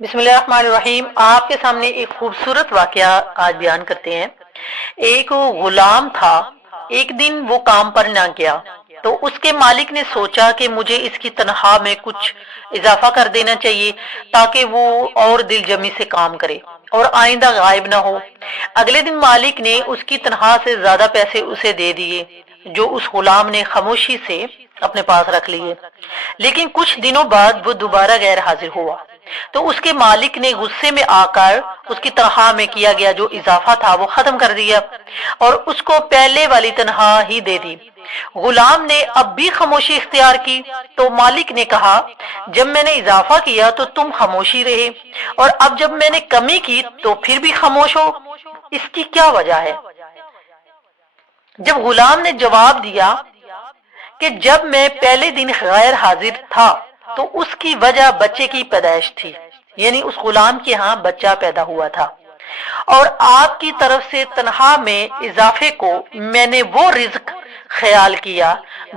بسم اللہ الرحمن الرحیم۔ آپ کے سامنے ایک خوبصورت واقعہ آج بیان کرتے ہیں۔ ایک غلام تھا، ایک دن وہ کام پر نہ گیا تو اس کے مالک نے سوچا کہ مجھے اس کی تنخواہ میں کچھ اضافہ کر دینا چاہیے تاکہ وہ اور دل جمی سے کام کرے اور آئندہ غائب نہ ہو۔ اگلے دن مالک نے اس کی تنخواہ سے زیادہ پیسے اسے دے دیے جو اس غلام نے خاموشی سے اپنے پاس رکھ لیے، لیکن کچھ دنوں بعد وہ دوبارہ غیر حاضر ہوا تو اس کے مالک نے غصے میں آ کر اس کی تنخواہ میں کیا گیا جو اضافہ تھا وہ ختم کر دیا اور اس کو پہلے والی تنخواہ ہی دے دی۔ غلام نے اب بھی خاموشی اختیار کی تو مالک نے کہا، جب میں نے اضافہ کیا تو تم خاموشی رہے اور اب جب میں نے کمی کی تو پھر بھی خاموش ہو، اس کی کیا وجہ ہے؟ جب غلام نے جواب دیا کہ جب میں پہلے دن غیر حاضر تھا تو اس کی وجہ بچے کی پیدائش تھی، یعنی اس غلام کے ہاں بچہ پیدا ہوا تھا، اور آپ کی طرف سے تنخواہ میں اضافے کو میں نے وہ رزق خیال کیا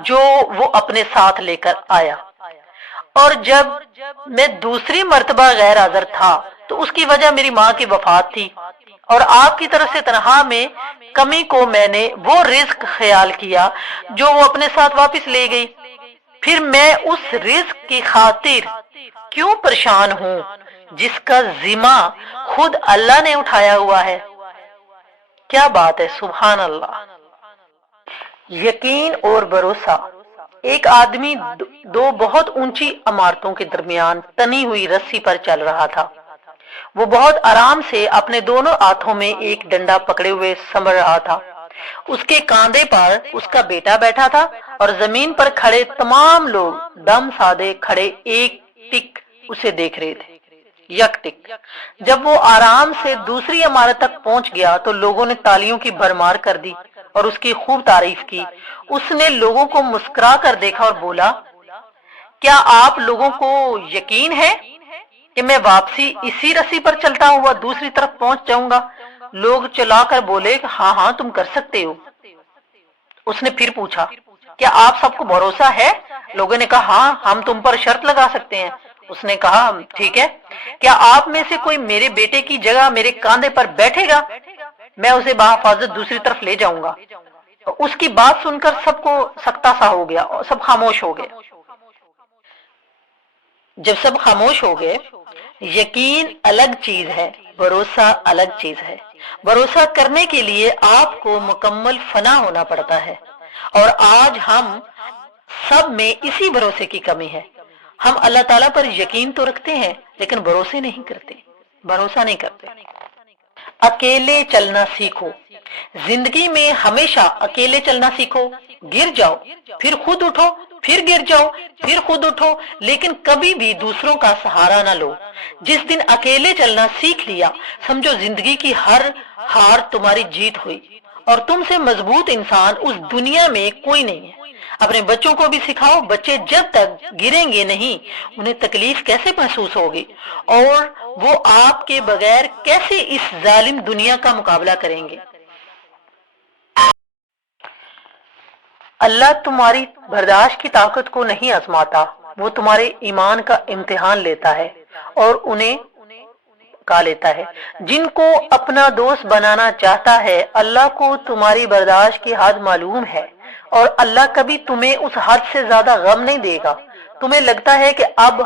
جو وہ اپنے ساتھ لے کر آیا، اور جب میں دوسری مرتبہ غیر حاضر تھا تو اس کی وجہ میری ماں کی وفات تھی، اور آپ کی طرف سے تنخواہ میں کمی کو میں نے وہ رزق خیال کیا جو وہ اپنے ساتھ واپس لے گئی۔ پھر میں اس رزق کی خاطر کیوں پریشان ہوں جس کا ذمہ خود اللہ نے اٹھایا ہوا ہے؟ کیا بات ہے، سبحان اللہ۔ یقین اور بھروسہ۔ ایک آدمی دو بہت اونچی عمارتوں کے درمیان تنی ہوئی رسی پر چل رہا تھا۔ وہ بہت آرام سے اپنے دونوں ہاتھوں میں ایک ڈنڈا پکڑے ہوئے سنبھل رہا تھا۔ اس کے کاندھے پر اس کا بیٹا بیٹھا تھا اور زمین پر کھڑے تمام لوگ دم سادے کھڑے ایک ٹک اسے دیکھ رہے تھے، یک ٹک۔ جب وہ آرام سے دوسری عمارت تک پہنچ گیا تو لوگوں نے تالیوں کی بھرمار کر دی اور اس کی خوب تعریف کی۔ اس نے لوگوں کو مسکرا کر دیکھا اور بولا، کیا آپ لوگوں کو یقین ہے کہ میں واپسی اسی رسی پر چلتا ہوا دوسری طرف پہنچ جاؤں گا؟ لوگ چلا کر بولے کہ ہاں ہاں تم کر سکتے ہو۔ اس نے پھر پوچھا، کیا آپ سب کو بھروسہ ہے؟ لوگوں نے کہا ہاں، ہم تم پر شرط لگا سکتے ہیں۔ اس نے کہا ٹھیک ہے، کیا آپ میں سے کوئی میرے بیٹے کی جگہ میرے کاندھے پر بیٹھے گا؟ میں اسے بحفاظت دوسری طرف لے جاؤں گا۔ اس کی بات سن کر سب کو سکتہ سا ہو گیا اور سب خاموش ہو گئے۔ جب سب خاموش ہو گئے، یقین الگ چیز ہے، بھروسہ الگ چیز ہے۔ بھروسہ کرنے کے لیے آپ کو مکمل فنا ہونا پڑتا ہے، اور آج ہم سب میں اسی بھروسے کی کمی ہے۔ ہم اللہ تعالیٰ پر یقین تو رکھتے ہیں لیکن بھروسے نہیں کرتے، بھروسہ نہیں کرتے۔ اکیلے چلنا سیکھو۔ زندگی میں ہمیشہ اکیلے چلنا سیکھو۔ گر جاؤ پھر خود اٹھو، پھر گر جاؤ پھر خود اٹھو، لیکن کبھی بھی دوسروں کا سہارا نہ لو۔ جس دن اکیلے چلنا سیکھ لیا، سمجھو زندگی کی ہر ہار تمہاری جیت ہوئی، اور تم سے مضبوط انسان اس دنیا میں کوئی نہیں ہے۔ اپنے بچوں کو بھی سکھاؤ، بچے جب تک گریں گے نہیں انہیں تکلیف کیسے محسوس ہوگی، اور وہ آپ کے بغیر کیسے اس ظالم دنیا کا مقابلہ کریں گے۔ اللہ تمہاری برداشت کی طاقت کو نہیں آزماتا، وہ تمہارے ایمان کا امتحان لیتا ہے اور انہیں کا لیتا ہے۔ جن کو اپنا دوست بنانا چاہتا ہے، اللہ کو تمہاری برداشت کی حد معلوم ہے، اور اللہ کبھی تمہیں اس حد سے زیادہ غم نہیں دے گا۔ تمہیں لگتا ہے کہ اب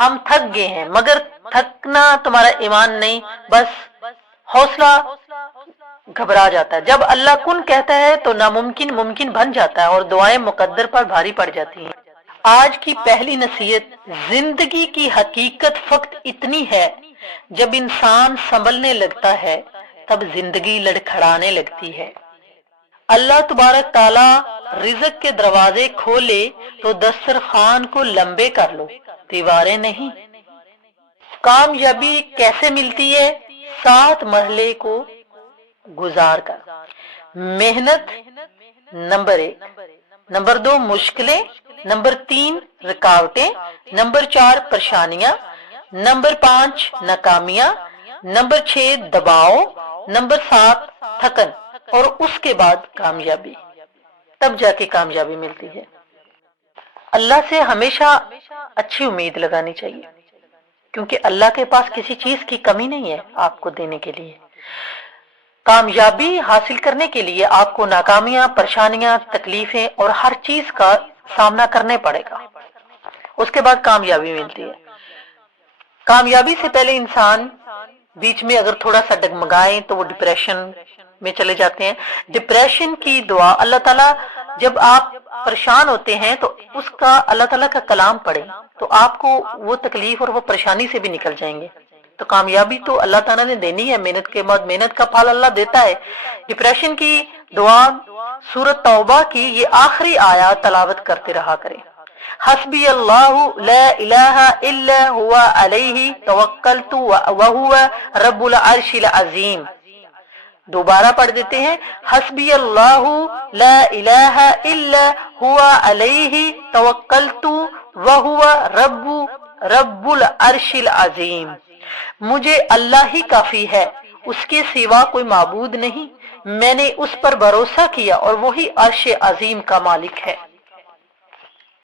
ہم تھک گئے ہیں، مگر تھکنا تمہارا ایمان نہیں، بس حوصلہ گھبرا جاتا ہے۔ جب اللہ کن کہتا ہے تو ناممکن ممکن بن جاتا ہے اور دعائیں مقدر پر بھاری پڑ جاتی ہیں۔ آج کی پہلی نصیحت، زندگی کی حقیقت فقط اتنی ہے، جب انسان سنبھلنے لگتا ہے تب زندگی لڑکھڑانے لگتی ہے۔ اللہ تبارک تعالیٰ رزق کے دروازے کھولے تو دسترخوان کو لمبے کر لو، دیواریں نہیں۔ کامیابی کیسے ملتی ہے؟ 7 مرحلے کو گزار کر۔ محنت نمبر 1، نمبر 2 مشکلیں، نمبر 3 رکاوٹیں، نمبر 4 پریشانیاں، نمبر 5 ناکامیاں، نمبر 6 دباؤ، نمبر 7 تھکن، اور اس کے بعد کامیابی۔ تب جا کے کامیابی ملتی ہے۔ اللہ سے ہمیشہ اچھی امید لگانی چاہیے۔ کیونکہ اللہ کے پاس کسی چیز کی کمی نہیں ہے آپ کو دینے کے لیے۔ کامیابی حاصل کرنے کے لیے آپ کو ناکامیاں، پریشانیاں، تکلیفیں اور ہر چیز کا سامنا کرنے پڑے گا، اس کے بعد کامیابی ملتی ہے۔ کامیابی سے پہلے انسان بیچ میں اگر تھوڑا سا ڈگمگائیں تو وہ ڈپریشن میں چلے جاتے ہیں۔ ڈپریشن کی دعا اللہ تعالیٰ، جب آپ پریشان ہوتے ہیں تو اس کا اللہ تعالیٰ کا کلام پڑھیں تو آپ کو وہ تکلیف اور وہ پریشانی سے بھی نکل جائیں گے۔ تو کامیابی تو اللہ تعالیٰ نے دینی ہے، محنت کے بعد محنت کا پھل اللہ دیتا ہے۔ ڈپریشن کی دعا سورۃ توبہ کی یہ آخری آیات تلاوت کرتے رہا کریں۔ حسبی اللہ لا الہ الا ہوا علیہ توکلت وہو رب العرش العظیم۔ دوبارہ پڑھ دیتے ہیں، حسبی اللہ لا الہ الا ہوا علیہ توکلت وہو رب العرش العظیم۔ مجھے اللہ ہی کافی ہے، اس کے سوا کوئی معبود نہیں، میں نے اس پر بھروسہ کیا اور وہی عرش عظیم کا مالک ہے۔